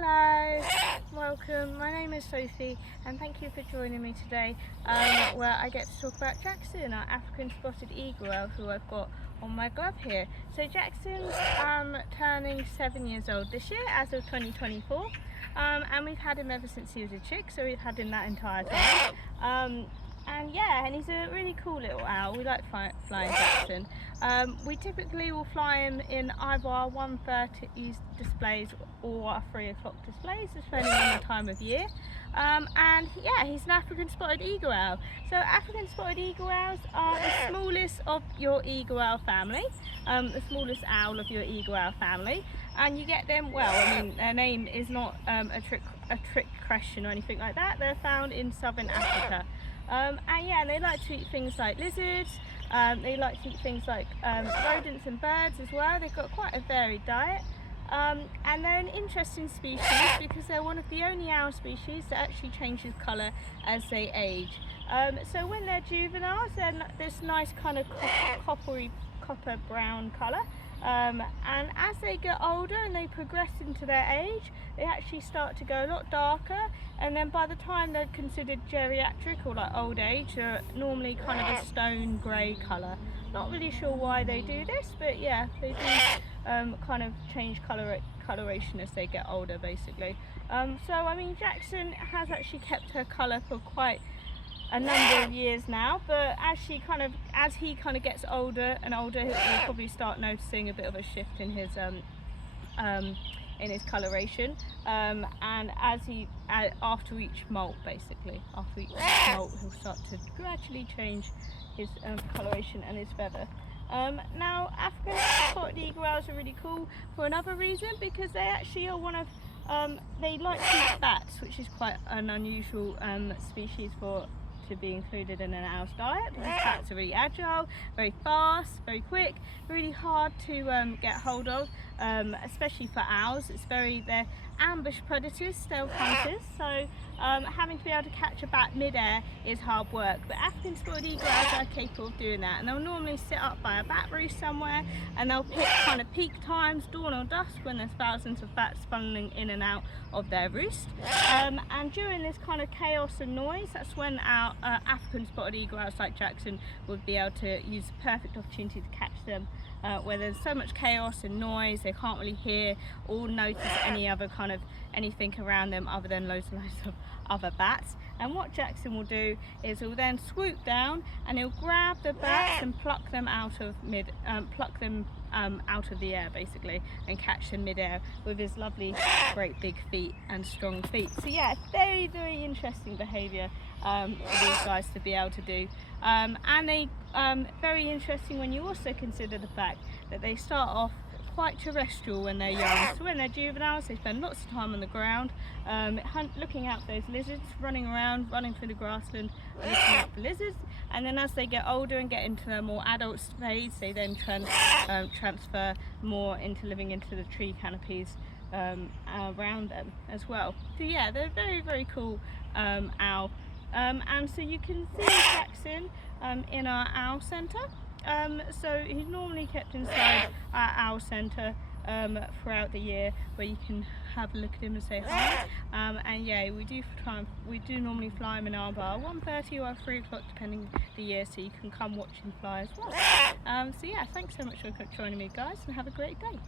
Hello, welcome. My name is Sophie and thank you for joining me today where I get to talk about Jackson, our African spotted eagle owl who I've got on my glove here. So Jackson's turning 7 years old this year as of 2024 and we've had him ever since he was a chick, so we've had him that entire time. And he's a really cool little owl. We like flying Jackson. We typically will fly him in either our 1:30 displays or our 3 o'clock displays, depending on the time of year. He's an African spotted eagle owl. So African spotted eagle owls are the smallest of your eagle owl family, the smallest owl of your eagle owl family. And you get them, well, I mean, their name is not a trick question or anything like that. They're found in southern Africa. And they like to eat things like lizards, they like to eat things like rodents and birds as well. They've got quite a varied diet. And they're an interesting species because they're one of the only owl species that actually changes colour as they age. So when they're juveniles, they're this nice kind of copper brown colour. And as they get older and they progress into their age, they actually start to go a lot darker, and then by the time they're considered geriatric or like old age, they're normally kind of a stone grey colour. Not really sure why they do this, but yeah, they do kind of change coloration as they get older basically. So I mean, Jackson has actually kept her colour for quite a number of years now, but as he kind of gets older and older, he'll probably start noticing a bit of a shift in his coloration, and after each molt, basically after each molt, he'll start to gradually change his coloration and his feather. Now African spotted eagle owls are really cool for another reason, because they actually are one of they like to eat bats, which is quite an unusual species to be included in an owl's diet, because bats are really agile, very fast, very quick, really hard to get hold of, especially for owls. They're ambush predators, stealth hunters, so having to be able to catch a bat mid-air is hard work, but African spotted eagle owls are capable of doing that, and they'll normally sit up by a bat roost somewhere, and they'll pick kind of peak times, dawn or dusk, when there's thousands of bats funneling in and out of their roost. And during this kind of chaos and noise, that's when our African spotted eagle owls like Jackson would be able to use the perfect opportunity to catch them, where there's so much chaos and noise they can't really hear or notice anything around them other than loads and loads of other bats. And what Jackson will do is he'll then swoop down and he'll grab the bats and pluck them out of the air basically, and catch them mid-air with his lovely great big feet and strong feet. So yeah, very interesting behaviour for these guys to be able to do, and they very interesting when you also consider the fact that they start off quite terrestrial when they're young. So when they're juveniles, they spend lots of time on the ground, looking out for those lizards, running through the grassland and looking out for lizards. And then as they get older and get into a more adult phase, they then transfer more into living into the tree canopies around them as well. So yeah, they're very cool owl. And so you can see Jackson in our owl centre. So he's normally kept inside our owl centre throughout the year, where you can have a look at him and say hi. And yeah, we do normally fly him in either 1:30 or 3 o'clock depending the year, so you can come watch him fly as well. So yeah, thanks so much for joining me guys, and have a great day.